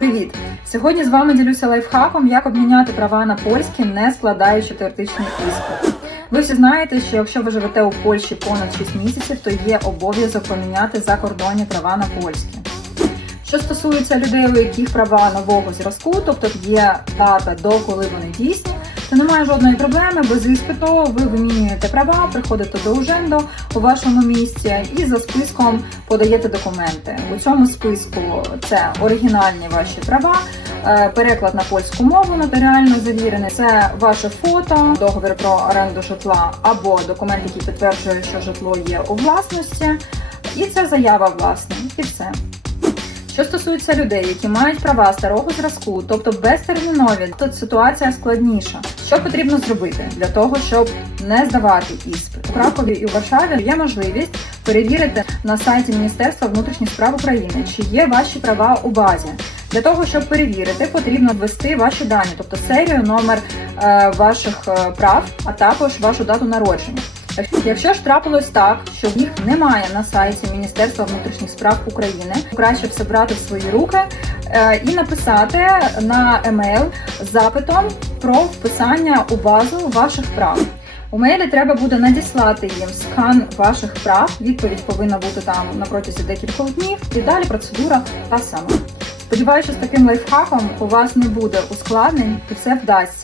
Привіт! Сьогодні з вами ділюся лайфхаком, як обміняти права на польські, не складаючи теоретичний іспит. Ви всі знаєте, що якщо ви живете у Польщі понад 6 місяців, то є обов'язок поміняти закордонні права на польські. Що стосується людей, у яких права нового зразку, тобто є дата до коли вони дійсні, то немає жодної проблеми. Без іспиту ви вимінюєте права, приходите до Ужендо у вашому місті і за списком подаєте документи. У цьому списку це оригінальні ваші права, е, переклад на польську мову нотаріально завірений, це ваше фото, договір про оренду житла або документ, який підтверджує, що житло є у власності, і це заява власне, і все. Що стосується людей, які мають права старого зразку, тобто безтермінові, то ситуація складніша. Що потрібно зробити для того, щоб не здавати іспит? У Кракові і у Варшаві є можливість перевірити на сайті Міністерства внутрішніх справ України, чи є ваші права у базі. Для того, щоб перевірити, потрібно ввести ваші дані, тобто серію, номер е, ваших е, прав, а також вашу дату народження. Якщо ж трапилось так, що їх немає на сайті Міністерства внутрішніх справ України, краще все брати в свої руки е, і написати на емейл запитом про вписання у базу ваших прав. У мейлі треба буде надіслати їм скан ваших прав. Відповідь повинна бути там на протязі декількох днів. І далі процедура та сама. Сподіваюся, з таким лайфхаком у вас не буде ускладнень і все вдасться.